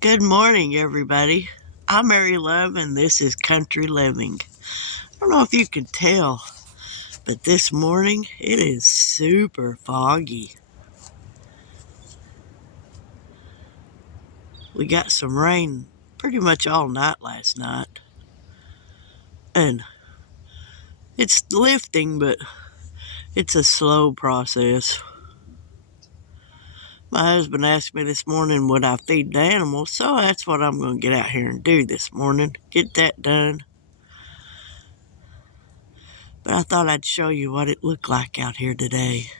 Good morning, everybody. I'm Mary Love, and this is Country Living. I don't know if you can tell, but this morning it is super foggy. We got some rain pretty much all night last night, and it's lifting, but it's a slow process. My husband asked me this morning would I feed the animals, so that's what I'm going to get out here and do this morning. Get that done. But I thought I'd show you what it looked like out here today.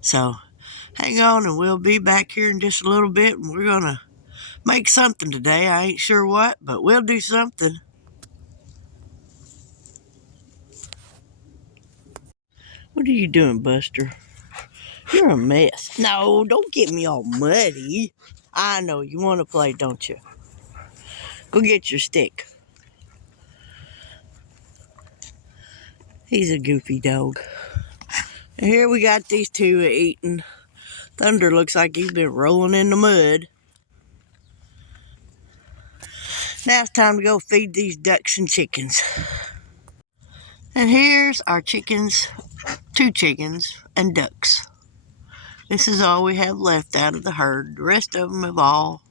So hang on, and we'll be back here in just a little bit, and we're going to make something today. I ain't sure what, but we'll do something. What are you doing, Buster? You're a mess. No, don't get me all muddy. I know you want to play, don't you? Go get your stick. He's a goofy dog. And here we got these two eating. Thunder looks like he's been rolling in the mud. Now it's time to go feed these ducks and chickens. And here's our chickens, two chickens and ducks. This is all we have left out of the herd. The rest of them have all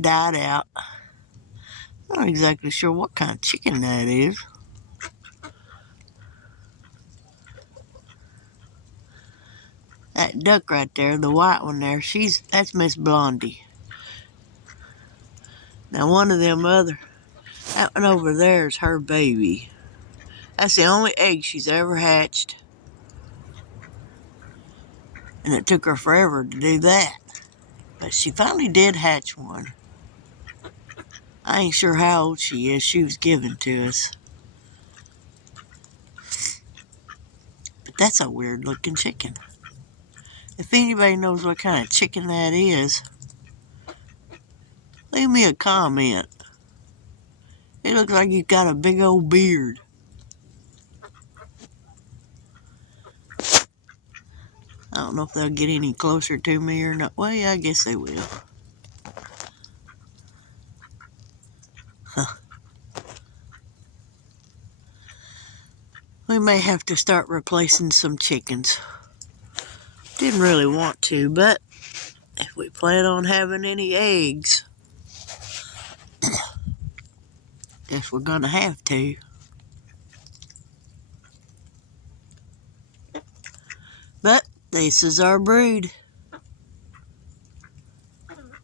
died out. I'm not exactly sure what kind of chicken that is. That duck right there, the white one there, that's Miss Blondie. Now one of them that one over there is her baby. That's the only egg she's ever hatched. And it took her forever to do that. But she finally did hatch one. I ain't sure how old she is. She was given to us. But that's a weird looking chicken. If anybody knows what kind of chicken that is, leave me a comment. It looks like he's got a big old beard. I don't know if they'll get any closer to me or not. Well, yeah, I guess they will. Huh. We may have to start replacing some chickens. Didn't really want to, but if we plan on having any eggs, guess we're gonna have to. But this is our brood.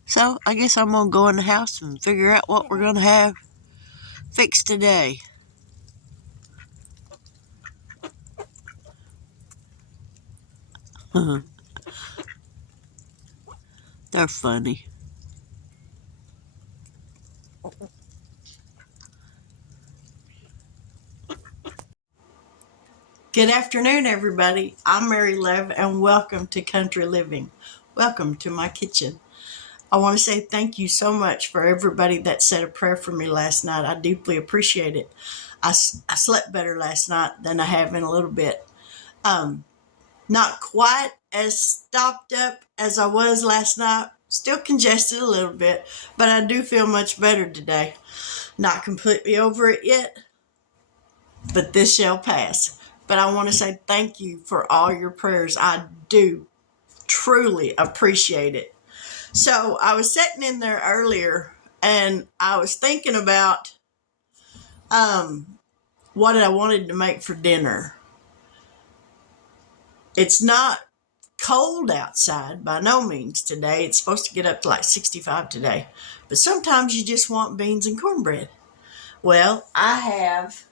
So I guess I'm gonna go in the house and figure out what we're gonna have fixed today. They're funny. Good afternoon, everybody. I'm Mary Love, and welcome to Country Living. Welcome to my kitchen. I want to say thank you so much for everybody that said a prayer for me last night. I deeply appreciate it. I slept better last night than I have in a little bit. Not quite as stopped up as I was last night. Still congested a little bit, but I do feel much better today. Not completely over it yet, but this shall pass. But I want to say thank you for all your prayers. I do truly appreciate it. So I was sitting in there earlier and I was thinking about what I wanted to make for dinner. It's not cold outside by no means today. It's supposed to get up to like 65 today. But sometimes you just want beans and cornbread. Well, I have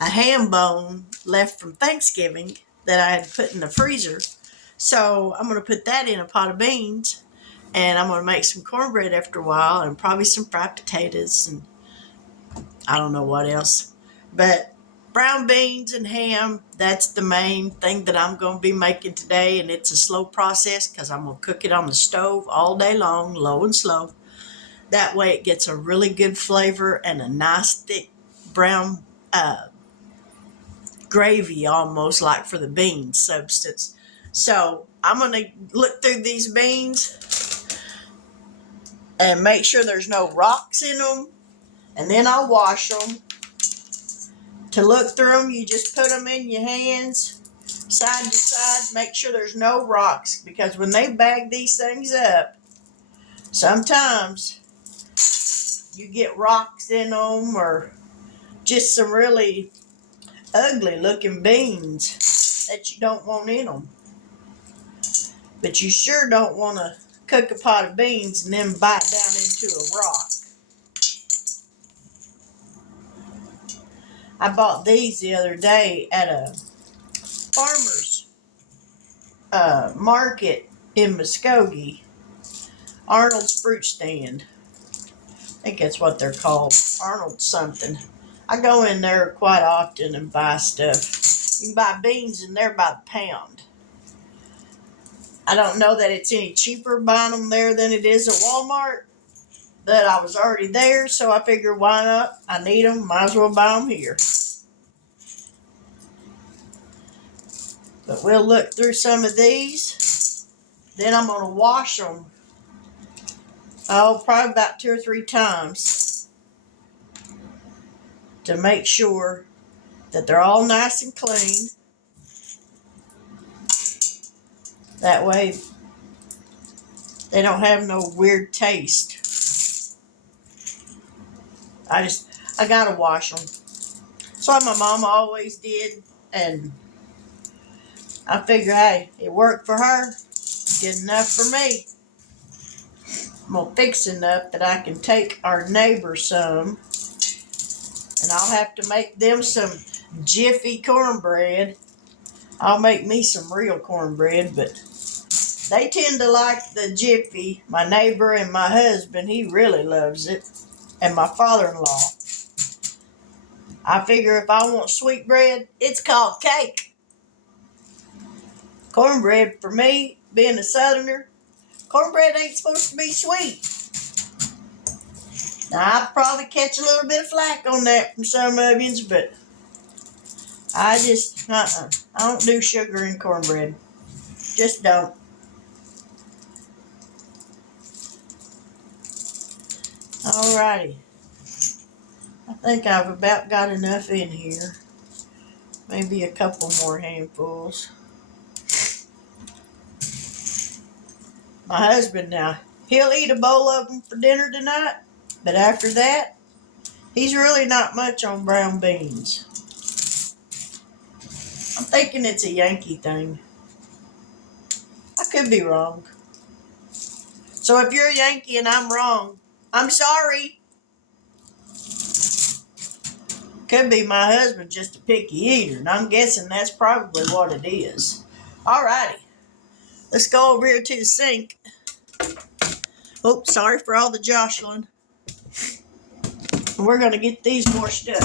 a ham bone left from Thanksgiving that I had put in the freezer. So I'm going to put that in a pot of beans, and I'm going to make some cornbread after a while, and probably some fried potatoes, and I don't know what else. But brown beans and ham, that's the main thing that I'm going to be making today, and it's a slow process because I'm going to cook it on the stove all day long, low and slow. That way it gets a really good flavor and a nice thick brown gravy, almost like for the beans substance. So I'm going to look through these beans and make sure there's no rocks in them. And then I'll wash them. To look through them, you just put them in your hands, side to side. Make sure there's no rocks, because when they bag these things up, sometimes you get rocks in them or just some really ugly looking beans that you don't want in them. But you sure don't want to cook a pot of beans and then bite down into a rock. I bought these the other day at a farmer's market in Muskogee. Arnold's Fruit Stand. I think that's what they're called. Arnold something. I go in there quite often and buy stuff. You can buy beans in there by the pound. I don't know that it's any cheaper buying them there than it is at Walmart, but I was already there, so I figured, why not? I need them, might as well buy them here. But we'll look through some of these. Then I'm going to wash them. Oh, probably about 2 or 3 times to make sure that they're all nice and clean. That way they don't have no weird taste. I gotta wash them. That's what my mama always did, and I figure, hey, it worked for her, good enough for me. I'm gonna fix enough that I can take our neighbor some, and I'll have to make them some Jiffy cornbread. I'll make me some real cornbread, but they tend to like the Jiffy. My neighbor and my husband, he really loves it, and my father-in-law. I figure if I want sweet bread, it's called cake. Cornbread, for me, being a southerner, cornbread ain't supposed to be sweet. Now, I'd probably catch a little bit of flack on that from some of you, but I just, I don't do sugar in cornbread. Just don't. Alrighty. I think I've about got enough in here. Maybe a couple more handfuls. My husband now, he'll eat a bowl of them for dinner tonight, but after that, he's really not much on brown beans. I'm thinking it's a Yankee thing. I could be wrong. So if you're a Yankee and I'm wrong, I'm sorry. Could be my husband just a picky eater, and I'm guessing that's probably what it is. Alrighty. Let's go over here to the sink. Oh, sorry for all the jostling. We're going to get these washed up.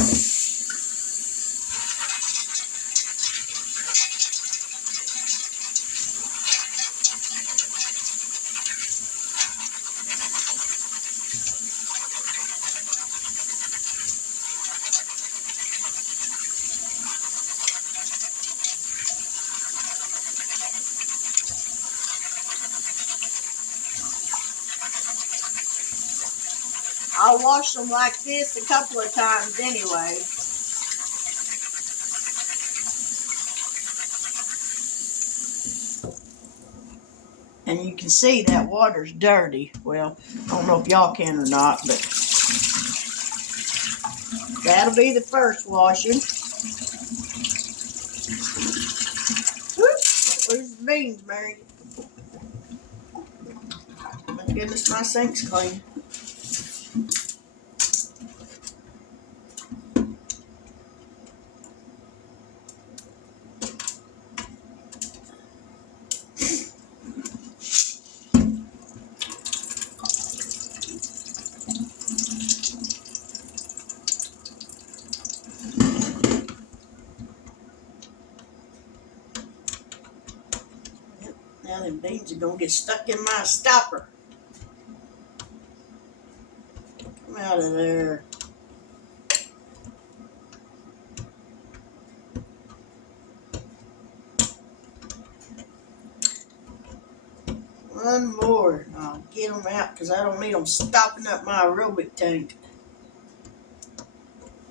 I'll wash them like this a couple of times anyway. And you can see that water's dirty. Well, I don't know if y'all can or not, but that'll be the first washing. Whoop, don't lose the beans, Mary. My goodness, my sink's clean. Now them beans are gonna get stuck in my stopper. Come out of there. one more. I'll get them out because I don't need them stopping up my aerobic tank.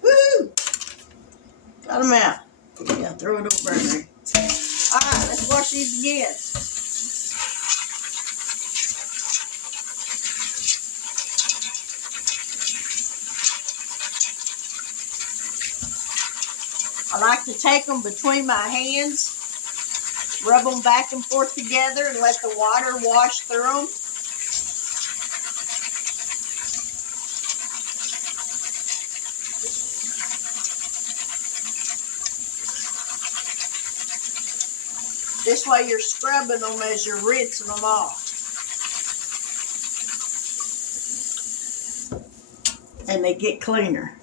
Woo! Got them out. Yeah, throw it over there. Alright, let's wash these again. I like to take them between my hands, rub them back and forth together, and let the water wash through them. This way you're scrubbing them as you're rinsing them off. And they get cleaner.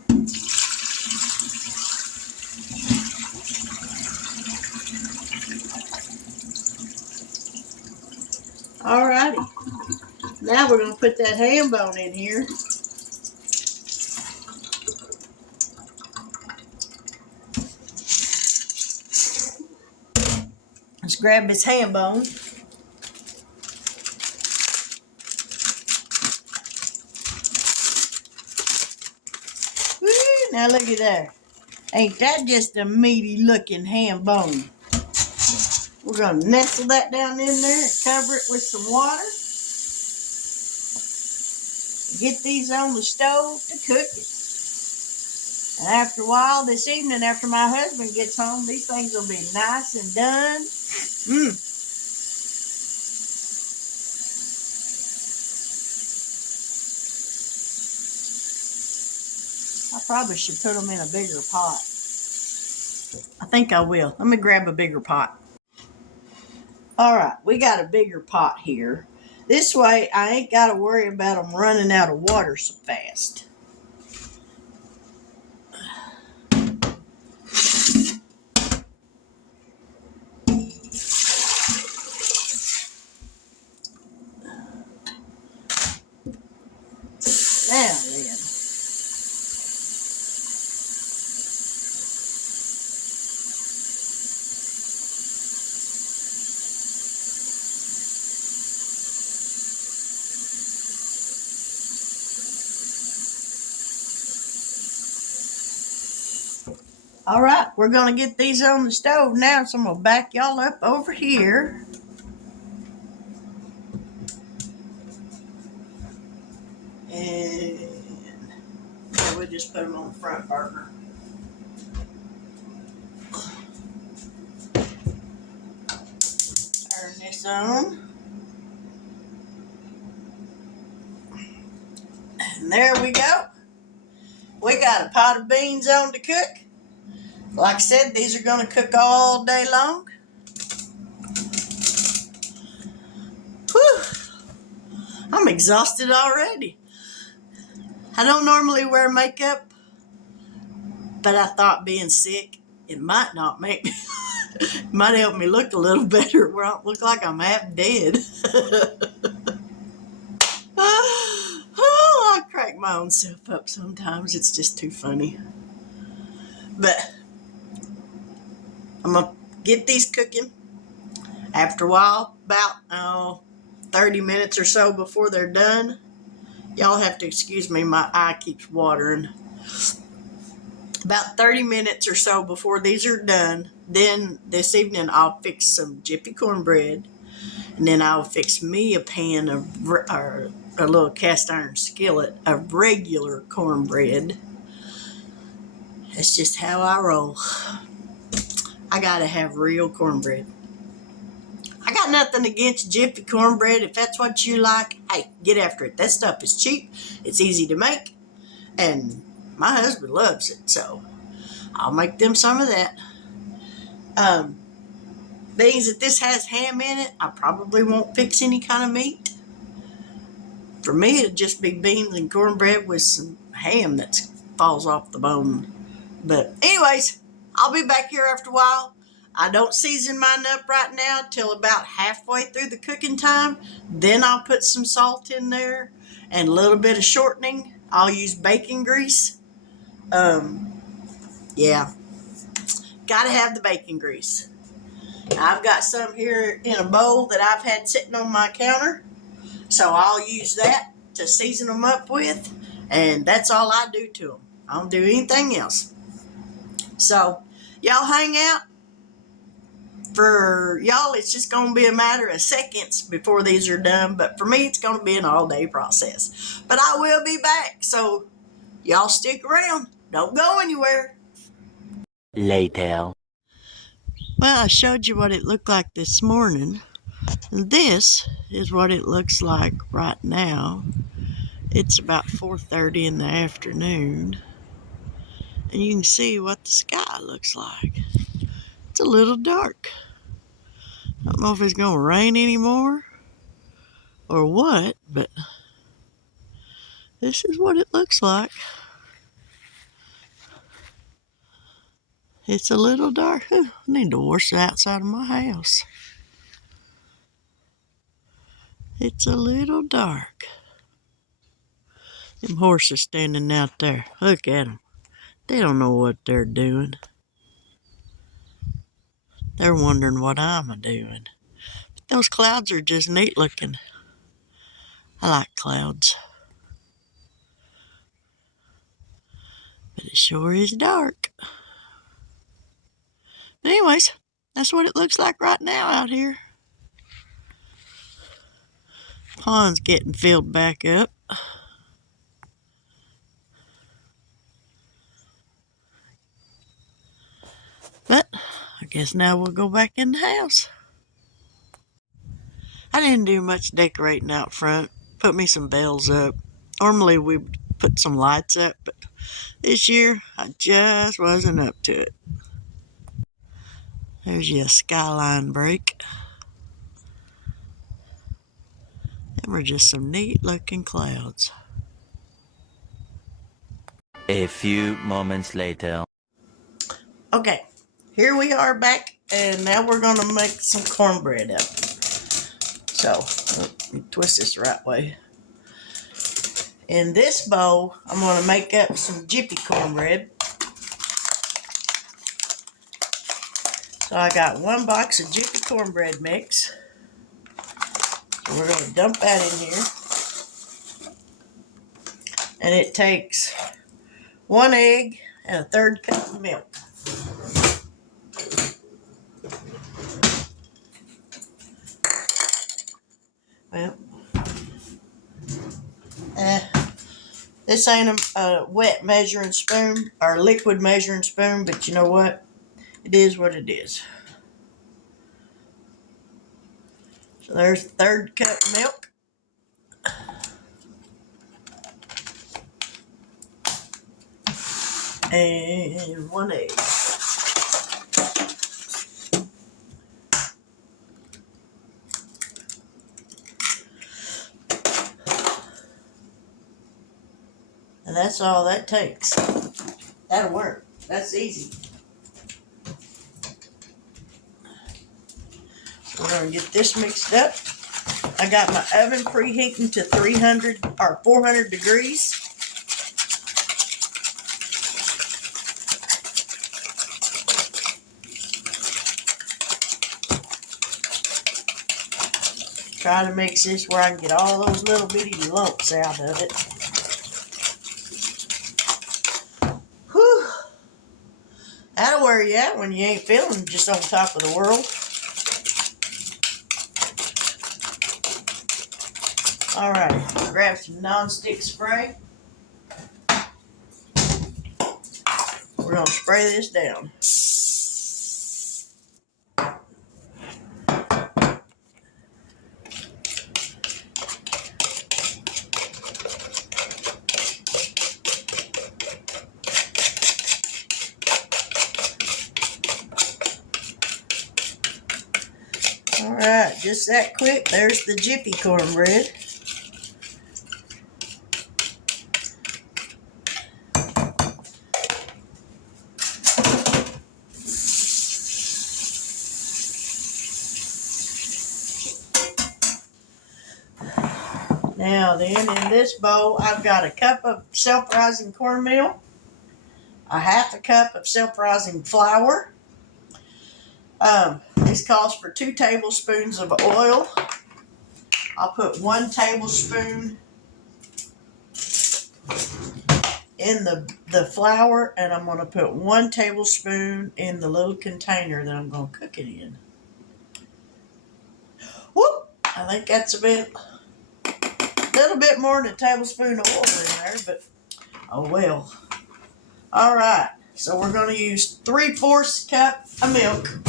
Alrighty. Now we're going to put that ham bone in here. Let's grab this ham bone. Woo, now look at that. Ain't that just a meaty looking ham bone? We're going to nestle that down in there and cover it with some water. Get these on the stove to cook it. And after a while this evening, after my husband gets home, these things will be nice and done. I probably should put them in a bigger pot. I think I will. Let me grab a bigger pot. All right, we got a bigger pot here. This way, I ain't got to worry about them running out of water so fast. Now then. All right, we're going to get these on the stove now, so I'm going to back y'all up over here. And yeah, we'll just put them on the front burner. Turn this on. And there we go. We got a pot of beans on to cook. Like I said, these are going to cook all day long. Whew. I'm exhausted already. I don't normally wear makeup, but I thought being sick, it might not make me, it might help me look a little better where I don't look like I'm half dead. Oh, I crack my own self up sometimes. It's just too funny. But I'm going to get these cooking. After a while, about 30 minutes or so before they're done. Y'all have to excuse me, my eye keeps watering. About 30 minutes or so before these are done, then this evening I'll fix some Jiffy cornbread, and then I'll fix me a pan of, or a little cast iron skillet of regular cornbread. That's just how I roll. I gotta have real cornbread. I got nothing against Jiffy cornbread. If that's what you like, hey, get after it. That stuff is cheap. It's easy to make. And my husband loves it, so I'll make them some of that. Being that this has ham in it, I probably won't fix any kind of meat. For me, it'd just be beans and cornbread with some ham that falls off the bone. But anyways, I'll be back here after a while. I don't season mine up right now till about halfway through the cooking time. Then I'll put some salt in there and a little bit of shortening. I'll use bacon grease. Yeah, gotta have the bacon grease. I've got some here in a bowl that I've had sitting on my counter, so I'll use that to season them up with, and that's all I do to them. I don't do anything else. So y'all hang out. For y'all, it's just going to be a matter of seconds before these are done, but for me, it's going to be an all-day process. But I will be back, so y'all stick around. Don't go anywhere. Later. Well, I showed you what it looked like this morning. This is what it looks like right now. It's about 4:30 in the afternoon, and you can see what the sky looks like. It's a little dark. I don't know if it's going to rain anymore or what, but this is what it looks like. It's a little dark. I need to wash the outside of my house. It's a little dark. Them horses standing out there. Look at them. They don't know what they're doing. They're wondering what I'm a-doing. Those clouds are just neat looking. I like clouds. But it sure is dark. But anyways, that's what it looks like right now out here. Pond's getting filled back up. But I guess now we'll go back in the house. I didn't do much decorating out front. Put me some bells up. Normally we would put some lights up, but this year I just wasn't up to it. There's your skyline break. Them are just some neat looking clouds. A few moments later. Okay, here we are back, and now we're going to make some cornbread up. So, let me twist this the right way. In this bowl, I'm going to make up some Jiffy cornbread. So I got 1 box of Jiffy cornbread mix. So we're going to dump that in here. And it takes 1 egg and 1/3 cup of milk. Well, this ain't a wet measuring spoon or liquid measuring spoon, but you know what? It is what it is. So there's 1/3 cup milk. And 1 egg. And that's all that takes. That'll work. That's easy. So we're going to get this mixed up. I got my oven preheating to 300 or 400 degrees. Try to mix this where I can get all those little bitty lumps out of it. Whew. That'll wear you out when you ain't feeling just on top of the world. Alright, grab some non-stick spray. We're going to spray this down. Alright, just that quick. There's the Jiffy cornbread. Now then, in this bowl, I've got a cup of self-rising cornmeal, a 1/2 cup of self-rising flour. This calls for 2 tablespoons of oil. I'll put 1 tablespoon in the flour, and I'm going to put 1 tablespoon in the little container that I'm going to cook it in. Whoop! I think that's a little bit more than a tablespoon of oil in there, but oh well. All right, so we're going to use 3/4 cup of milk.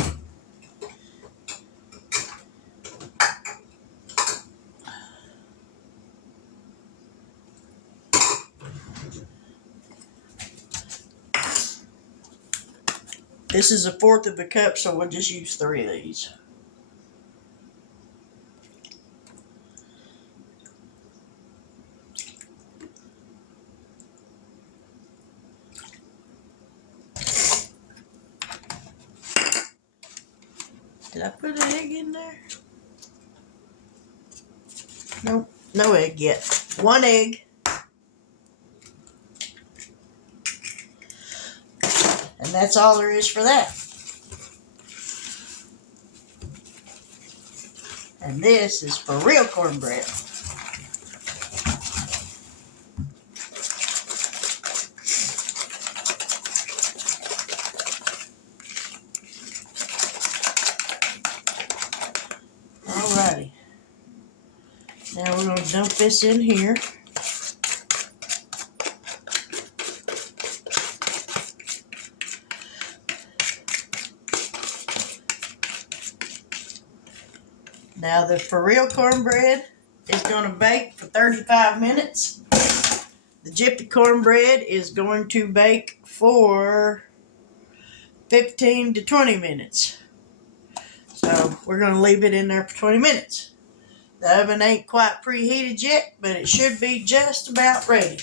This is 1/4 of a cup, so we'll just use 3 of these. Did I put an egg in there? Nope, no egg yet. 1 egg. And that's all there is for that. And this is for real cornbread. Alrighty. Now we're going to dump this in here. Now the for real cornbread is going to bake for 35 minutes. The Jiffy cornbread is going to bake for 15 to 20 minutes. So we're going to leave it in there for 20 minutes. The oven ain't quite preheated yet, but it should be just about ready.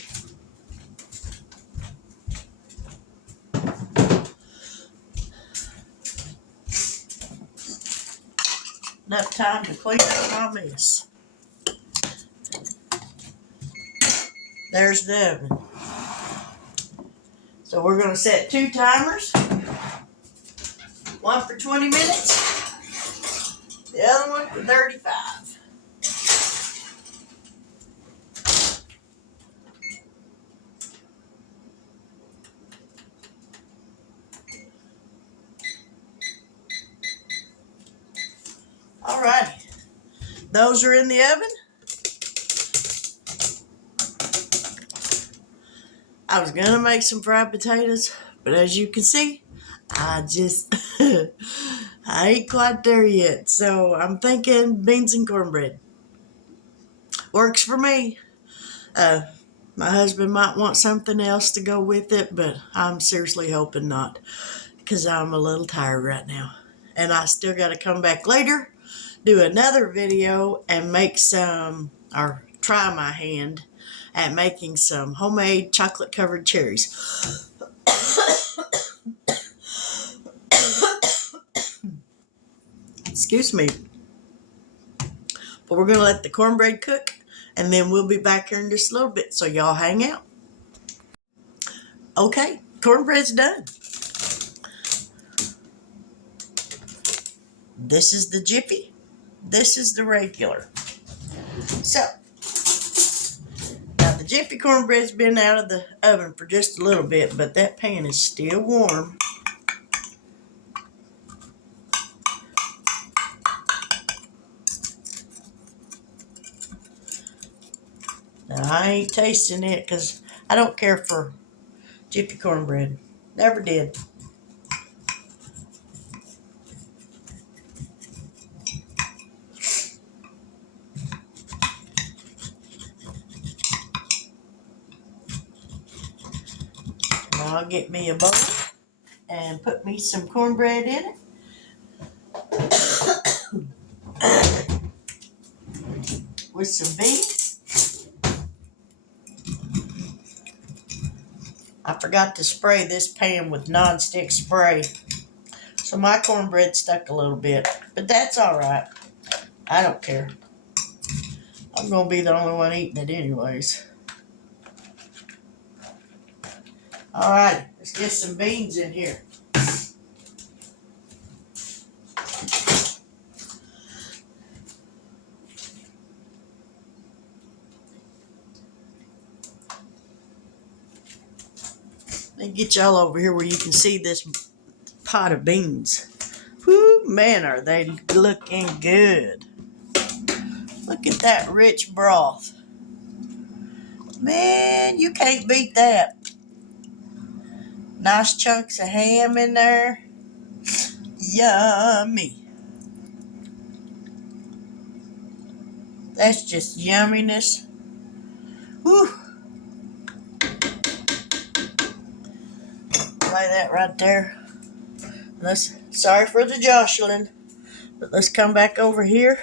Enough time to clean up my mess. There's the oven. So we're going to set 2 timers. One for 20 minutes. The other one for 35. Alrighty. Those are in the oven. I was going to make some fried potatoes, but as you can see, I ain't quite there yet. So I'm thinking beans and cornbread. Works for me. My husband might want something else to go with it, but I'm seriously hoping not, because I'm a little tired right now. And I still got to come back later, do another video, and make some, or try my hand at making some homemade chocolate covered cherries. Excuse me. But we're going to let the cornbread cook, and then we'll be back here in just a little bit, so y'all hang out. Okay, cornbread's done. This is the Jiffy. This is the regular. So, now the Jiffy cornbread's been out of the oven for just a little bit, but that pan is still warm. Now, I ain't tasting it because I don't care for Jiffy cornbread. Never did. Now I'll get me a bowl and put me some cornbread in it. With some beans. I forgot to spray this pan with nonstick spray, so my cornbread stuck a little bit, but that's all right. I don't care. I'm going to be the only one eating it anyways. All right, let's get some beans in here. Let me get y'all over here where you can see this pot of beans. Whoo, man, are they looking good. Look at that rich broth. Man, you can't beat that. Nice chunks of ham in there. Yummy. That's just yumminess. Whew. Lay that right there. Sorry for the jostling, but let's come back over here.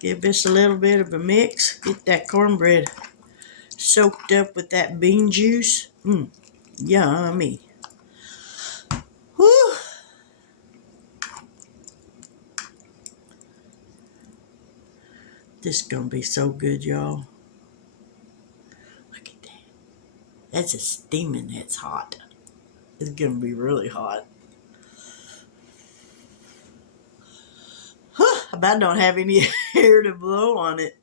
Give this a little bit of a mix. Get that cornbread soaked up with that bean juice. Yummy. Whew. This is gonna be so good, y'all. Look at that. That's a steaming. That's hot. It's gonna be really hot. I about don't have any air to blow on it.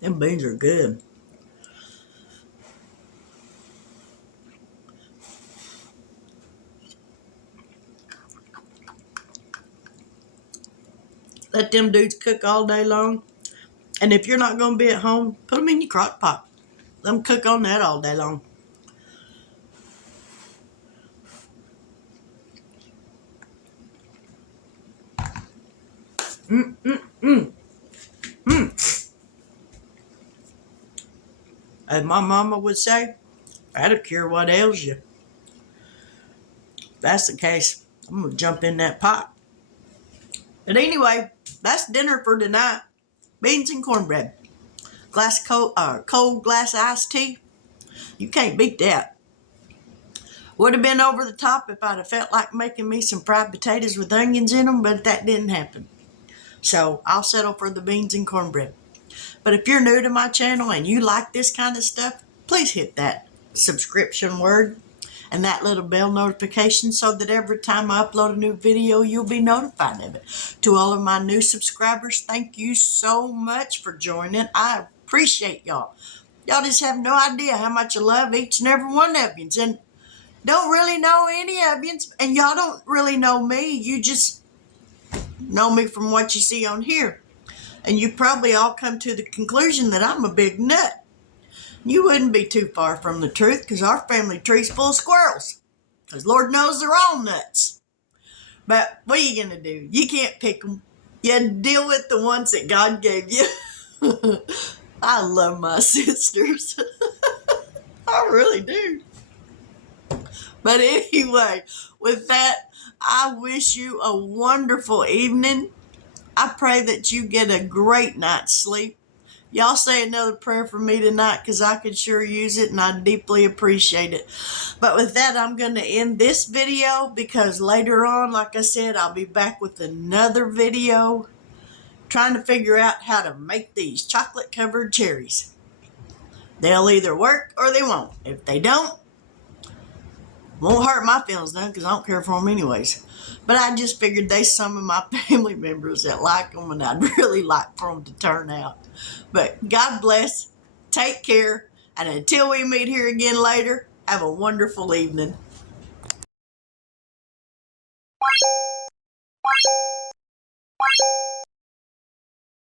Them beans are good. Let them dudes cook all day long. And if you're not going to be at home, put them in your crock pot. Let them cook on that all day long. As my mama would say, that'll cure what ails you. If that's the case, I'm going to jump in that pot. But anyway, that's dinner for tonight. Beans and cornbread. Cold glass iced tea. You can't beat that. Would have been over the top if I'd have felt like making me some fried potatoes with onions in them, but that didn't happen. So I'll settle for the beans and cornbread. But if you're new to my channel and you like this kind of stuff, please hit that subscription word and that little bell notification so that every time I upload a new video, you'll be notified of it. To all of my new subscribers, thank you so much for joining. I appreciate y'all. Y'all just have no idea how much I love each and every one of you. And don't really know any of you, and y'all don't really know me. You just know me from what you see on here. And you probably all come to the conclusion that I'm a big nut. You wouldn't be too far from the truth, because our family tree's full of squirrels. Because Lord knows they're all nuts. But what are you going to do? You can't pick them. You deal with the ones that God gave you. I love my sisters. I really do. But anyway, with that, I wish you a wonderful evening. I pray that you get a great night's sleep. Y'all say another prayer for me tonight, because I could sure use it and I deeply appreciate it. But with that, I'm going to end this video, because later on, like I said, I'll be back with another video trying to figure out how to make these chocolate covered cherries. They'll either work or they won't. If they don't, won't hurt my feelings none, because I don't care for them anyways. But I just figured there's some of my family members that like them, and I'd really like for them to turn out. But God bless, take care, and until we meet here again later, have a wonderful evening.